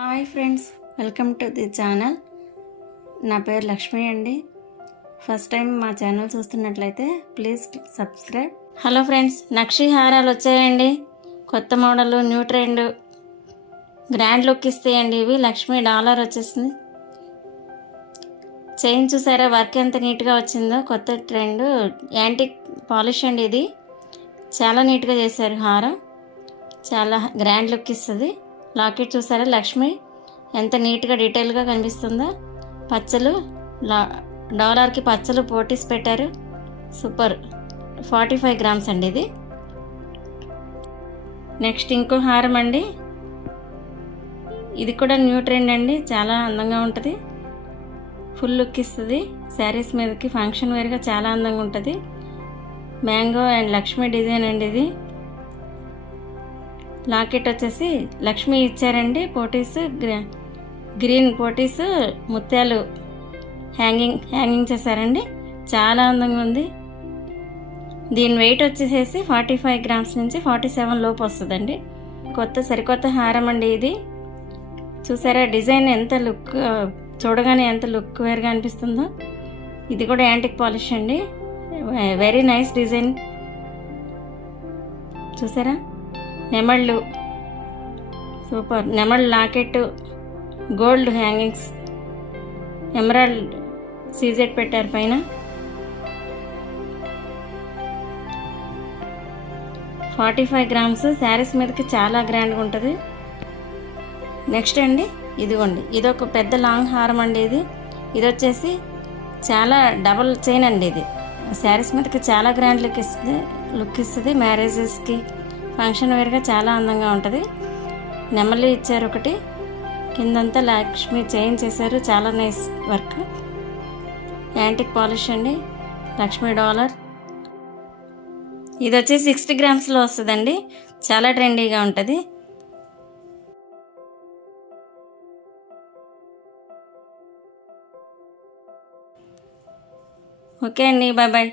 Hi friends, welcome to the channel. నా పేరు లక్ష్మి అండి. ఫస్ట్ టైం మా ఛానల్ చూస్తున్నట్లయితే ప్లీజ్ సబ్స్క్రైబ్. హలో ఫ్రెండ్స్, నక్షి హారాలు వచ్చాయండి. కొత్త model, new trend, grand look ఇస్తాయండి. ఇవి లక్ష్మి డాలర్ వచ్చేసింది. చైన్ చూసారా, వర్క్ ఎంత నీట్గా వచ్చిందో. కొత్త ట్రెండ్ యాంటిక్ పాలిష్ అండి. ఇది చాలా నీట్గా చేశారు. హారం చాలా గ్రాండ్ లుక్ ఇస్తుంది. లాకెట్ చూసారా, లక్ష్మి ఎంత నీట్గా డీటెయిల్గా కనిపిస్తుందో. పచ్చలు, డాలర్కి పచ్చలు పోటీస్ పెట్టారు. సూపర్. 45 గ్రామ్స్ అండి ఇది. నెక్స్ట్ ఇంకో హారం అండి. ఇది కూడా న్యూ ట్రెండ్ అండి. చాలా అందంగా ఉంటుంది. ఫుల్ లుక్ ఇస్తుంది. శారీస్ మీదకి ఫంక్షన్ వేర్గా చాలా అందంగా ఉంటుంది. మ్యాంగో అండ్ లక్ష్మి డిజైన్ అండి ఇది. లాకెట్ వచ్చేసి లక్ష్మి ఇచ్చారండి. పోటీస్, గ్రీన్ పోటీస్, ముత్యాలు హ్యాంగింగ్ చేశారండి. చాలా అందంగా ఉంది. దీని వెయిట్ వచ్చేసేసి 45 గ్రామ్స్ నుంచి 47 లోపు వస్తుందండి. సరికొత్త హారం అండి ఇది. చూసారా డిజైన్ ఎంత లుక్, చూడగానే ఎంత లుక్ వేరుగా అనిపిస్తుందో. ఇది కూడా యాంటిక్ పాలిష్ అండి. Very nice design. చూసారా, నెమళ్ళు, సూపర్. నెమళ్ళు locket, gold hangings, emerald CZ పెట్టారు పైన. 45 గ్రామ్స్. శారీస్ మీదకి చాలా గ్రాండ్గా ఉంటుంది. నెక్స్ట్ అండి, ఇదిగోండి, ఇదొక పెద్ద లాంగ్ హారం అండి. ఇది వచ్చేసి చాలా డబుల్ చైన్ అండి. ఇది శారీస్ మీదకి చాలా గ్రాండ్ లుక్ ఇస్తుంది. మ్యారేజెస్కి, ఫంక్షన్ వేర్గా చాలా అందంగా ఉంటుంది. నెమలి ఇచ్చారు ఒకటి. కిందంతా లక్ష్మి చైన్ చేశారు. చాలా నైస్ వర్క్. యాంటిక్ పాలిష్ అండి. లక్ష్మి డాలర్. ఇది వచ్చి 60 గ్రామ్స్లో వస్తుందండి. చాలా ట్రెండీగా ఉంటుంది. ఓకే అండి, బాయ్ బాయ్.